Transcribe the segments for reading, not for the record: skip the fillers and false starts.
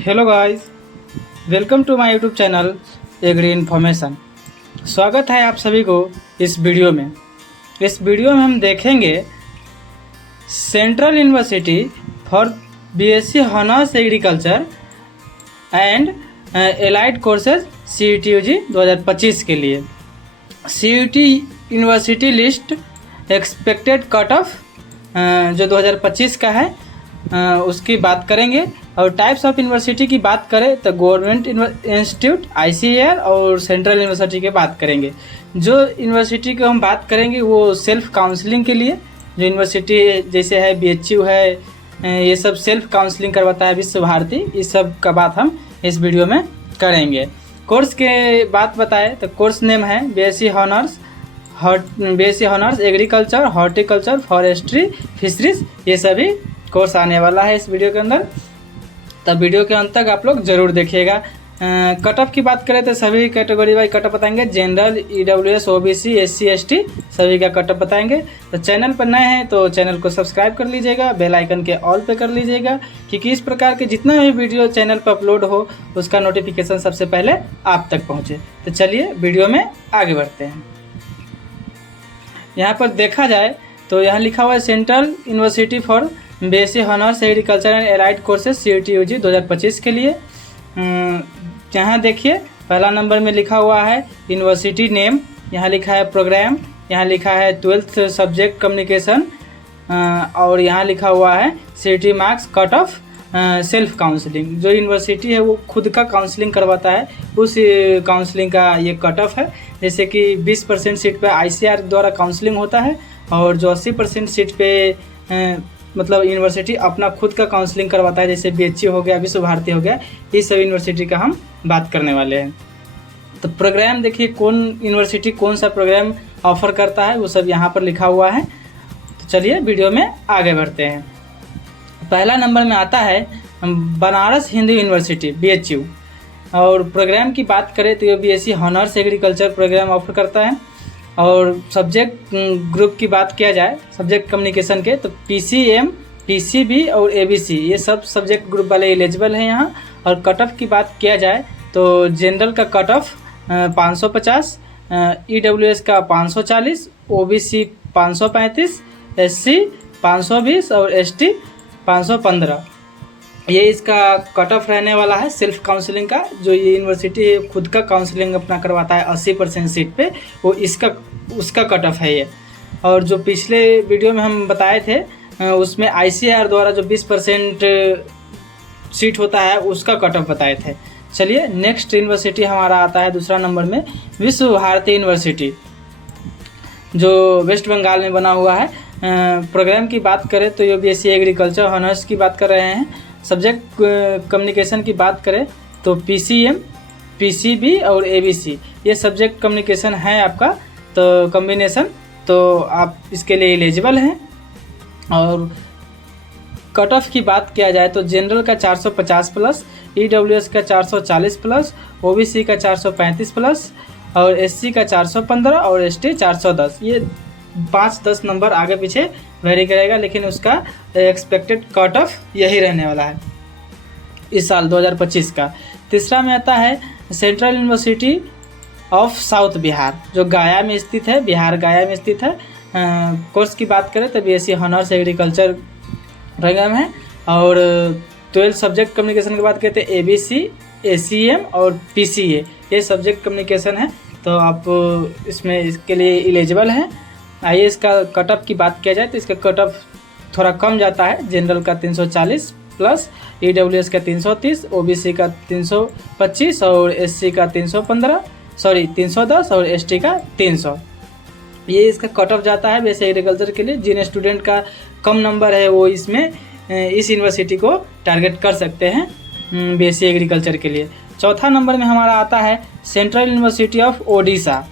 Hello guys, welcome to my YouTube channel agri information. स्वागत है आप सभी को इस वीडियो में। इस वीडियो में हम देखेंगे central university for BSc honours agriculture and allied courses CET-UG 2025 के लिए CET university list expected cut off जो 2025 का है उसकी बात करेंगे। और टाइप्स ऑफ यूनिवर्सिटी की बात करें तो गवर्नमेंट इंस्टीट्यूट, ICAR और सेंट्रल यूनिवर्सिटी की बात करेंगे। जो यूनिवर्सिटी की हम बात करेंगे वो सेल्फ काउंसलिंग के लिए, जो यूनिवर्सिटी जैसे है BHU है, ये सब सेल्फ काउंसलिंग करवाता है, विश्व भारती, इस सब का बात हम इस वीडियो में करेंगे। कोर्स के बात बताएं तो कोर्स नेम है BSc honours agriculture, horticulture, forestry, fisheries, ये सभी कोर्स आने वाला है इस वीडियो के अंदर। तब वीडियो के अंत तक आप लोग ज़रूर देखिएगा। कट ऑफ की बात करें तो सभी कैटेगरी वाइज कट ऑफ बताएंगे। General, EWS, OBC, SC, ST सभी का कट ऑफ बताएंगे। तो चैनल पर नए हैं तो चैनल को सब्सक्राइब कर लीजिएगा, बेल आइकन के ऑल पे कर लीजिएगा, क्योंकि इस प्रकार के जितना भी वीडियो चैनल पर अपलोड हो उसका नोटिफिकेशन सबसे पहले आप तक पहुँचे। तो चलिए वीडियो में आगे बढ़ते हैं। यहाँ पर देखा जाए तो यहाँ लिखा हुआ है central university for BSc honours agriculture and allied courses CET-UG 2025 के लिए। यहाँ देखिए पहला नंबर में लिखा हुआ है यूनिवर्सिटी नेम, यहाँ लिखा है प्रोग्राम, यहाँ लिखा है 12th सब्जेक्ट कम्युनिकेशन, और यहाँ लिखा हुआ है CET marks cut off self counselling. जो यूनिवर्सिटी है वो खुद का काउंसलिंग करवाता है, उस काउंसलिंग का ये कट ऑफ है। जैसे कि 20% सीट पे ICAR द्वारा काउंसलिंग होता है, और जो 80% सीट पे मतलब यूनिवर्सिटी अपना खुद का काउंसलिंग करवाता है, जैसे BHU हो गया, विश्व भारती हो गया, इस सब यूनिवर्सिटी का हम बात करने वाले हैं। तो प्रोग्राम देखिए कौन यूनिवर्सिटी कौन सा प्रोग्राम ऑफर करता है वो सब यहाँ पर लिखा हुआ है। तो चलिए वीडियो में आगे बढ़ते हैं। पहला नंबर में आता है बनारस हिंदू यूनिवर्सिटी BHU, और प्रोग्राम की बात करें तो ये BSc honours agriculture program offer करता है। और सब्जेक्ट ग्रुप की बात किया जाए सब्जेक्ट कम्युनिकेशन के तो PCM, PCB और ABC ये सब सब्जेक्ट ग्रुप वाले एलिजिबल हैं यहाँ। और कट ऑफ की बात किया जाए तो जनरल का कट ऑफ 550, EWS का 540, OBC 535, SC 520 और ST 515, ये इसका कट ऑफ रहने वाला है सेल्फ काउंसलिंग का। जो ये यूनिवर्सिटी खुद का काउंसलिंग अपना करवाता है 80% सीट पे, वो उसका कट ऑफ है ये। और जो पिछले वीडियो में हम बताए थे उसमें ICAR द्वारा जो 20% सीट होता है उसका कट ऑफ बताए थे। चलिए नेक्स्ट यूनिवर्सिटी हमारा आता है दूसरा नंबर में विश्व भारती यूनिवर्सिटी, जो वेस्ट बंगाल में बना हुआ है। प्रोग्राम की बात करें तो ये BSc एग्रीकल्चर हॉनर्स की बात कर रहे हैं। सब्जेक्ट कम्युनिकेशन की बात करें तो PCM, PCB और ABC ये सब्जेक्ट कम्युनिकेशन है आपका तो कम्बिनेशन, तो आप इसके लिए एलिजिबल हैं। और कट ऑफ की बात किया जाए तो जनरल का 450 प्लस, EWS का 440 प्लस, OBC का 435 प्लस और SC का 415 और ST 410। ये 5-10 नंबर आगे पीछे वेरी करेगा, लेकिन उसका एक्सपेक्टेड कट ऑफ यही रहने वाला है इस साल 2025 का। तीसरा में आता है central university of south Bihar, जो गया में स्थित है, बिहार गया में स्थित है। कोर्स की बात करें तो BSc हॉनर्स एग्रीकल्चर प्रोग्राम है। और 12 सब्जेक्ट कम्युनिकेशन की बात करते हैं ABC, ACM और PCA ये सब्जेक्ट कम्युनिकेशन है, तो आप इसमें इसके लिए एलिजिबल हैं। आइए इसका कट ऑफ की बात किया जाए तो इसका कट ऑफ थोड़ा कम जाता है। जनरल का 340 प्लस, EWS का 330, OBC का 325 और SC का 310 और ST का 300। ये इसका कट ऑफ जाता है वैसे एग्रीकल्चर के लिए। जिन स्टूडेंट का कम नंबर है वो इसमें इस यूनिवर्सिटी को टारगेट कर सकते हैं BSc एग्रीकल्चर के लिए। चौथा नंबर में हमारा आता है सेंट्रल यूनिवर्सिटी ऑफ ओडिशा।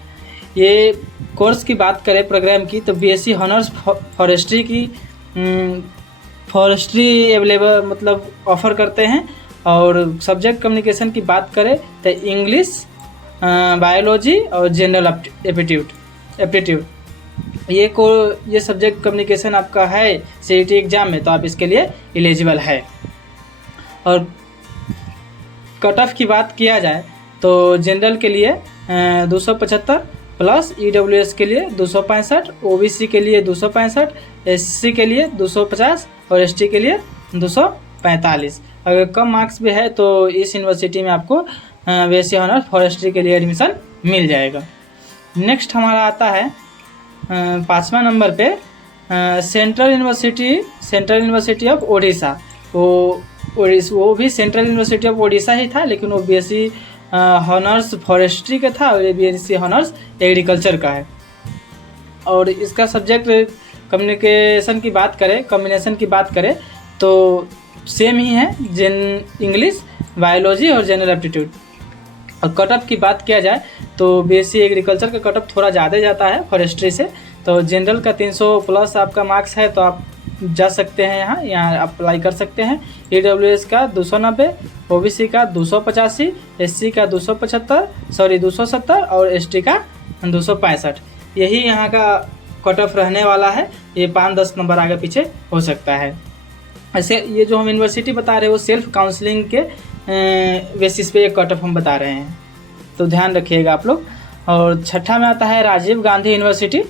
ये कोर्स की बात करें प्रोग्राम की तो BSc हॉनर्स फॉरेस्ट्री की फॉरेस्ट्री अवेलेबल मतलब ऑफ़र करते हैं। और सब्जेक्ट कम्युनिकेशन की बात करें तो इंग्लिश, बायोलॉजी और जनरल एप्टीट्यूड ये सब्जेक्ट कम्युनिकेशन आपका है CET एग्ज़ाम में, तो आप इसके लिए एलिजिबल है। और कट ऑफ की बात किया जाए तो जनरल के लिए 275 प्लस EWS के लिए 265, OBC के लिए 265, SC के लिए 250 और ST के लिए 245। अगर कम मार्क्स भी है तो इस यूनिवर्सिटी में आपको BSc ऑनर्स फॉरेस्ट्री के लिए एडमिशन मिल जाएगा। नेक्स्ट हमारा आता है 5वां नंबर पे सेंट्रल यूनिवर्सिटी ऑफ ओडिशा। वो भी सेंट्रल यूनिवर्सिटी ऑफ ओडिशा ही था, लेकिन वो BSc ऑनर्स फॉरेस्ट्री का था और ये BSc ऑनर्स एग्रीकल्चर का है। और इसका सब्जेक्ट कम्युनिकेशन की बात करें तो सेम ही है, इंग्लिश, बायोलॉजी और जनरल एप्टीट्यूड। और कट ऑफ की बात किया जाए तो BSc एग्रीकल्चर का कट ऑफ थोड़ा ज़्यादा जाता है फॉरेस्ट्री से। तो जनरल का 300 प्लस आपका मार्क्स है तो आप जा सकते हैं, यहाँ अप्लाई कर सकते हैं। EWS का 290, OBC का 285, SC का 270 और ST का 265। यही यहाँ का कट ऑफ रहने वाला है। ये 5-10 नंबर आगे पीछे हो सकता है। ऐसे ये जो हम यूनिवर्सिटी बता रहे हैं वो सेल्फ काउंसलिंग के बेसिस पे कट ऑफ हम बता रहे हैं, तो ध्यान रखिएगा आप लोग। और छठा में आता है राजीव गांधी यूनिवर्सिटी।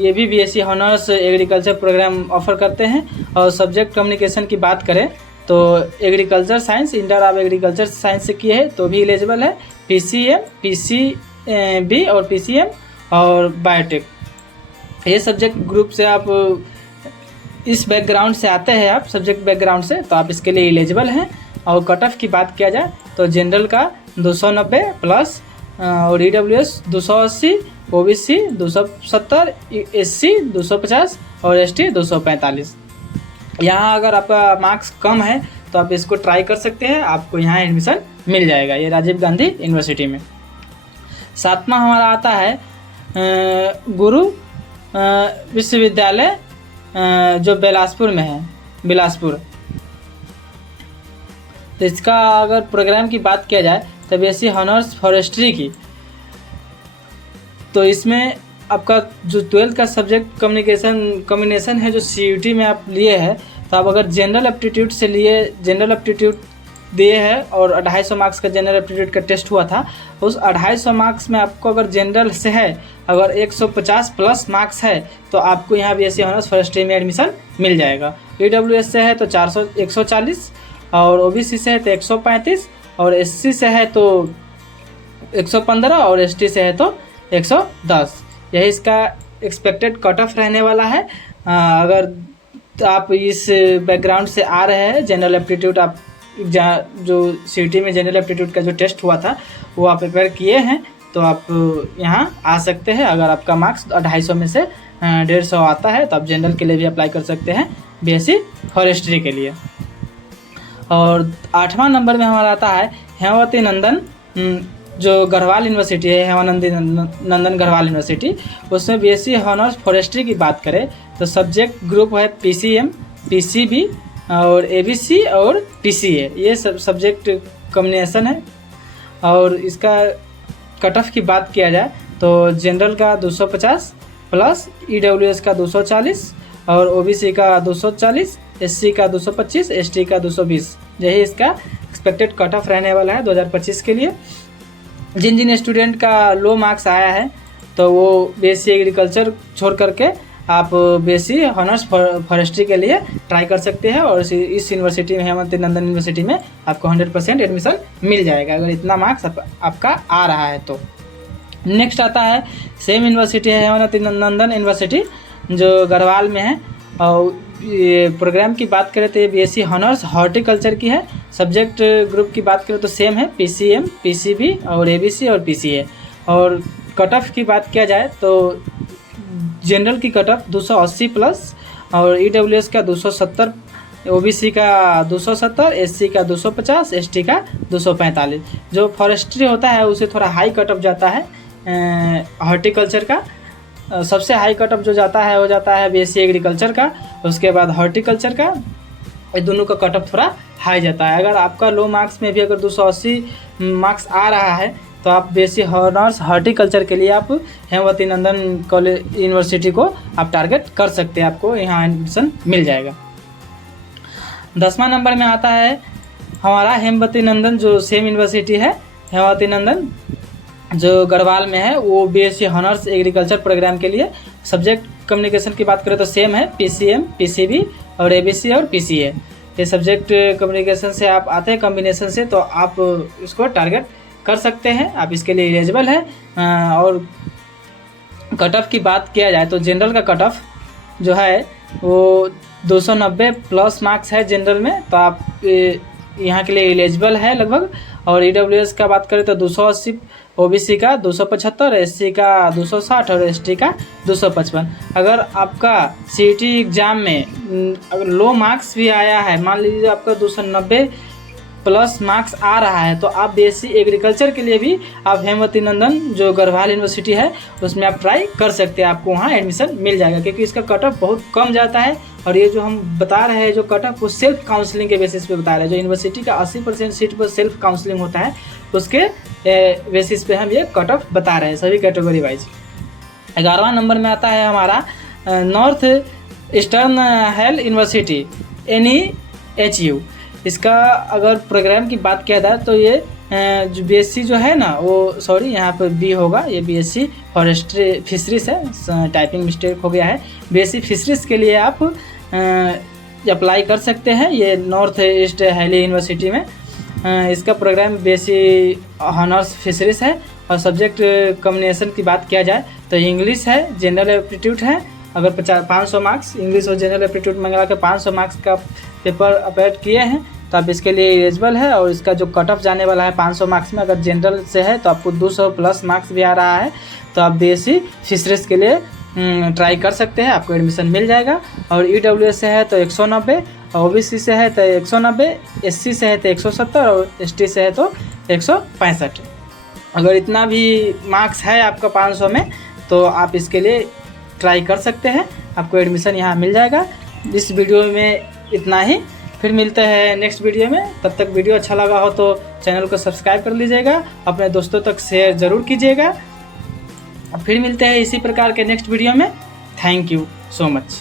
ये भी BSc honours agriculture program offer करते हैं। और सब्जेक्ट कम्युनिकेशन की बात करें तो एग्रीकल्चर साइंस, इंटर आप एग्रीकल्चर साइंस से किए हैं तो भी एलिजिबल है। PCM, PCB और PCM और बायोटेक, ये सब्जेक्ट ग्रुप से आप इस बैकग्राउंड से आते हैं, आप सब्जेक्ट बैकग्राउंड से, तो आप इसके लिए एलिजिबल हैं। और कट ऑफ की बात किया जाए तो जनरल का 290 प्लस और EWS 280, OBC 270, SC 250 और ST 245। यहाँ अगर आपका मार्क्स कम है तो आप इसको ट्राई कर सकते हैं, आपको यहाँ एडमिशन मिल जाएगा ये राजीव गांधी यूनिवर्सिटी में। 7वां हमारा आता है गुरु विश्वविद्यालय जो बिलासपुर में है, बिलासपुर। तो इसका अगर प्रोग्राम की बात किया जाए तो BSc ऑनर्स फॉरेस्ट्री की, तो इसमें आपका जो 12th का सब्जेक्ट कम्युनिकेशन है जो CUT में आप लिए हैं, तो आप अगर जनरल एप्टीट्यूड से लिए, जनरल एप्टीट्यूड दिए हैं और 250 मार्क्स का जनरल एप्टीट्यूड का टेस्ट हुआ था, उस 250 मार्क्स में आपको अगर जनरल से है अगर 150 प्लस मार्क्स है तो आपको यहाँ BSc ऑनर्स फॉरेस्ट्री में एडमिशन मिल जाएगा। EWS से है तो 140 और OBC से है तो 135 और SC से है तो 115 और ST से है तो 110। यही इसका एक्सपेक्टेड कट ऑफ रहने वाला है। अगर आप इस बैकग्राउंड से आ रहे हैं, जनरल एप्टीट्यूड आप जो CUT में जनरल एप्टीट्यूड का जो टेस्ट हुआ था वो आप प्रिपेयर किए हैं तो आप यहाँ आ सकते हैं। अगर आपका मार्क्स 250 में से 150 आता है तो आप जनरल के लिए भी अप्लाई कर सकते हैं BSc फॉरेस्ट्री के लिए। और 8वां नंबर में हमारा आता है हेमावती नंदन, जो गढ़वाल यूनिवर्सिटी है, हेमानंदी नंदन गढ़वाल यूनिवर्सिटी। उसमें BSc ऑनर्स फॉरेस्ट्री की बात करें तो सब्जेक्ट ग्रुप है PCM, PCB और ABC और PCA, ये सब सब्जेक्ट कॉम्बिनेशन है। और इसका कट ऑफ की बात किया जाए तो जनरल का 250 प्लस EWS का 240 और OBC का 240, SC का 225, ST का 220। यही इसका एक्सपेक्टेड कट ऑफ रहने वाला है 2025 के लिए। जिन स्टूडेंट का लो मार्क्स आया है तो वो BSc एग्रीकल्चर छोड़ करके आप BSc ऑनर्स फॉरेस्ट्री के लिए ट्राई कर सकते हैं और इस यूनिवर्सिटी में, हेमावती नंदन यूनिवर्सिटी में आपको 100% एडमिशन मिल जाएगा अगर इतना मार्क्स आपका आ रहा है तो। नेक्स्ट आता है सेम यूनिवर्सिटी है हेमावती नंदन यूनिवर्सिटी जो गढ़वाल में है। और ये प्रोग्राम की बात करें तो ये BSc ऑनर्स हॉर्टिकल्चर की है। सब्जेक्ट ग्रुप की बात करें तो सेम है, PCM, PCB और ABC और PCA। और कट ऑफ की बात किया जाए तो जनरल की कट ऑफ 280 प्लस और EWS का 270, OBC का 270, SC का 250, ST का 245। जो फॉरेस्ट्री होता है उसे थोड़ा हाई कट ऑफ जाता है। हॉर्टिकल्चर का सबसे हाई कट ऑफ जो जाता है वो जाता है BSc एग्रीकल्चर का, उसके बाद हॉर्टिकल्चर का। ये दोनों का कट ऑफ थोड़ा हाई जाता है। अगर आपका लो मार्क्स में भी अगर 280 मार्क्स आ रहा है तो आप BSc ऑनर्स हॉर्टिकल्चर के लिए आप हेमावती नंदन कॉलेज यूनिवर्सिटी को आप टारगेट कर सकते हैं, आपको यहाँ एडमिशन मिल जाएगा। 10वां नंबर में आता है हमारा हेमवती नंदन जो सेम यूनिवर्सिटी है, हेमवती नंदन जो गढ़वाल में है, वो बीएससी ऑनर्स एग्रीकल्चर प्रोग्राम के लिए सब्जेक्ट कम्युनिकेशन की बात करें तो सेम है, पीसीएम, पीसीबी और एबीसी और पीसीए। ये सब्जेक्ट कम्युनिकेशन से आप आते हैं कॉम्बिनेशन से, तो आप इसको टारगेट कर सकते हैं, आप इसके लिए एलिजिबल है। और कट ऑफ की बात किया जाए तो जनरल का कट ऑफ जो है वो 290 प्लस मार्क्स है जनरल में, तो आप यहाँ के लिए एलिजिबल है लगभग। और ईडब्ल्यूएस का बात करें तो 280, ओबीसी का 275, एससी का 260 और एसटी का 255। अगर आपका सीईटी एग्ज़ाम में अगर लो मार्क्स भी आया है, मान लीजिए आपका 290 प्लस मार्क्स आ रहा है, तो आप बीएससी एग्रीकल्चर के लिए भी आप हेमवती नंदन जो गढ़वाल यूनिवर्सिटी है उसमें आप ट्राई कर सकते हैं, आपको वहाँ एडमिशन मिल जाएगा, क्योंकि इसका कट ऑफ बहुत कम जाता है। और ये जो हम बता रहे हैं जो कट ऑफ वो सेल्फ काउंसलिंग के बेसिस पे बता रहे हैं, जो यूनिवर्सिटी का 80% सीट पर सेल्फ काउंसलिंग होता है उसके बेसिस पे हम ये कट ऑफ बता रहे हैं सभी कैटेगरी वाइज। 11वां नंबर में आता है हमारा north eastern health university NEHU। इसका अगर प्रोग्राम की बात किया जाए तो ये जो बीएससी जो है ना वो, सॉरी यहाँ पर बी होगा, ये बीएससी फॉरेस्ट्री फिशरीज है, टाइपिंग मिस्टेक हो गया है। बीएससी फिशरीज के लिए आप अप्लाई कर सकते हैं, ये नॉर्थ ईस्ट हेली यूनिवर्सिटी में। इसका प्रोग्राम बीएससी ऑनर्स फिशरीज है। और सब्जेक्ट कम्युनिकेशन की बात किया जाए तो इंग्लिश है, जनरल एप्टीट्यूड है। अगर 500 मार्क्स इंग्लिश और जनरल एप्टीट्यूड मंगा के 500 मार्क्स का पेपर अपेयर किए हैं तो आप इसके लिए एलिजिबल है। और इसका जो कट ऑफ जाने वाला है 500 मार्क्स में, अगर जनरल से है तो आपको 200 प्लस मार्क्स भी आ रहा है, तो आप बीएससी फिशरीज के लिए ट्राई कर सकते हैं, आपको एडमिशन मिल जाएगा। और ईडब्ल्यूएस से है तो 190, ओबीसी से है तो 190, एससी से है तो 170 और एसटी से है तो 165। अगर इतना भी मार्क्स है आपका 500 में तो आप इसके लिए ट्राई कर सकते हैं, आपको एडमिशन यहाँ मिल जाएगा। इस वीडियो में इतना ही, फिर मिलते हैं नेक्स्ट वीडियो में। तब तक वीडियो अच्छा लगा हो तो चैनल को सब्सक्राइब कर लीजिएगा, अपने दोस्तों तक शेयर ज़रूर कीजिएगा। फिर मिलते हैं इसी प्रकार के नेक्स्ट वीडियो में। Thank you so much.